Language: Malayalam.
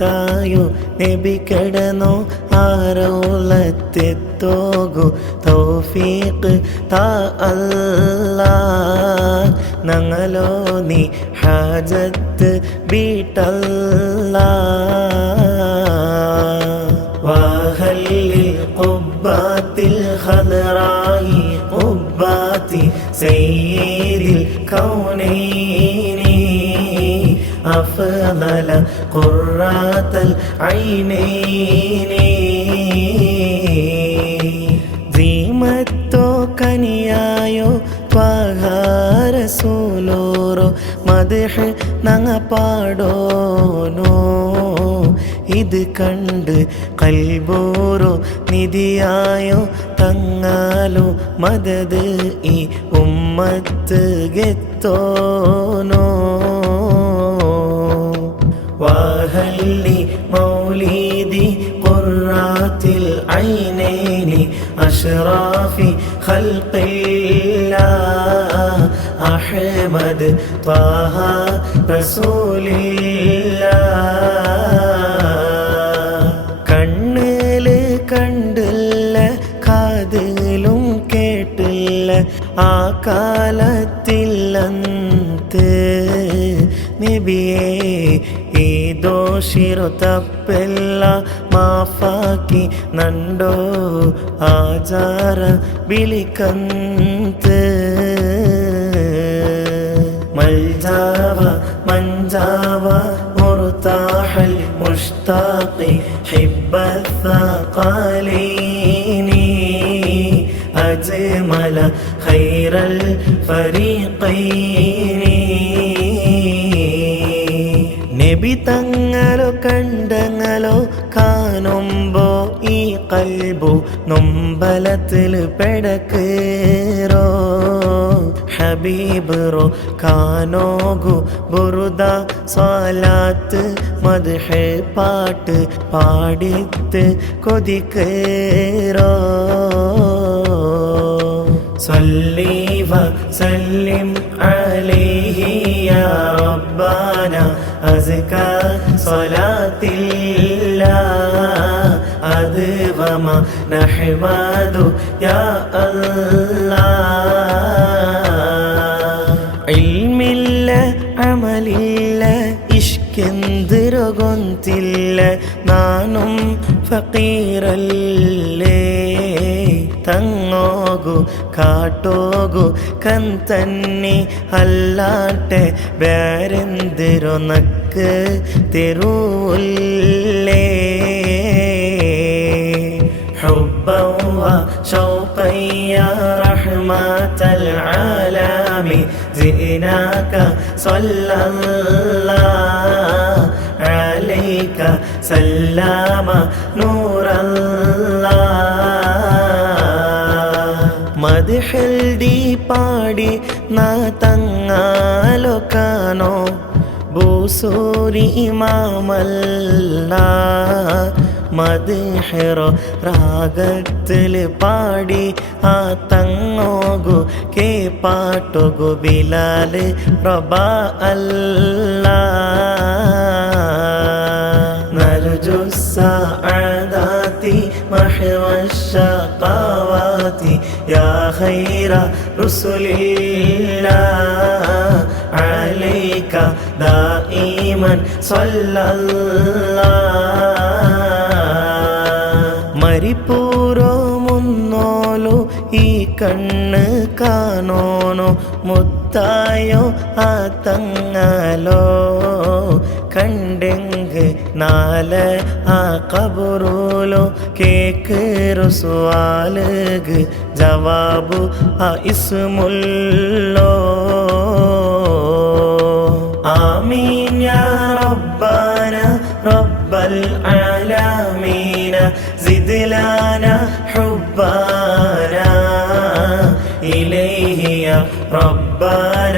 മുത്തായോ നബി കിടന്നോ ആരോളത്തെത്തോകു തൗഫീഖ് താ അല്ലാ ഞങ്ങളോ നീ ഹാജത്ത് ബീട്ടല്ലാ وهل قبات الخضراء قبات سيد الكونين أفضل قرة العينين زيمتو കനിയായോ ത്വാഹ റസൂലോരോ മദ്ഹ് നങ്ങ പാടോനോ ഇത് കണ്ട് കൽബോരോ നിധിയായോ തങ്ങാലോ മദദ് ഈ ഉമ്മത്ത് ഗെത്തോനോ വാഹല്ലി മൗലിദി ഖുറാത്തിൽ ഐനൈനി അഷ്റാഫി ഖൽഖില്ലാഹ് അഹ്മദ് ത്വാഹ റസൂലില്ലാഹ് കണ്ണില് കണ്ടില്ല കാതിലും കേട്ടില്ല ആ കാലത്തിലന്ത് നബിയേ ഈ ദോഷിറു തപ്പെല്ല മാഫാക്കി നണ്ടോ ആചാര ബിലിക്കന്ത് മൽജാവ മഞ്ചാവ മുർതാഹൽ മുഷ്താഖി ഹിബ്ബത്ഥാഖലൈനി അജ്മല ഖൈറൽ ഫരീഖൈനി നബി തങ്ങളോ കണ്ടങ്ങളോ കാണുമ്പോ ഈ കൽബു നൊമ്പലത്തിൽ പെടക്കേറോ ഹബീബ് റോ കാനോഗു ബുറുദ സ്വലാത്ത് മദ്ഹ് പാട്ട് പാടിത്ത് കൊതിക്കേറോ സല്ലി വസല്ലിം അലൈഹി യാ റബ്ബാനാ അസ്കാ സ്വലാത്തില്ലാഹ് അദ്വമ നഹ്മദു യാ അല്ലാഹ് ഇൽമില്ല അമലില്ല ഇഷ്കെന്തിരൊകൊന്തില്ല നാനും ഫക്കീറല്ലേ തങ്ങോകു കാട്ടോകു കന്തന്നി അല്ലാട്ടെ വേരെന്തിരോ നക്ക് തെരുവുല്ലേ حبا وشوقا يا رحمة العالم جئناك صلى الله عليك سلام نور الله മദ്ഹിൽ ഡി പാടി നാ തങ്ങാലോ കാനോ ബൂസൂരി ഇമാമല്ല മദ്ഹിറോ രാഗത്തിൽ പാടി ആ തങ്ങോഗു കേ പാട്ടോഗു ബിലാൽ റബാ അല്ലാ നർജു സഅദാതി മഹ്വ الشقاوات يا خير رسل الله عليك دائما صلى الله മരിപ്പൂരോ മുന്നോലു ഈ കണ്ണ് കാണോനോ മുത്തായോ ആ തങ്ങലോ കണ്ടെങ്ക് നാല് ആ കബറൂലോ കേക്ക് റുസ്വാലഗ് ജവാബു ആ ഇസ്മുല്ലോ ആമീൻ യാ റബ്ബാന റബ്ബൽ ആലമീന സിദ് ലനാ ഹുബ്ബാന ഇലൈഹി യാ റബ്ബാന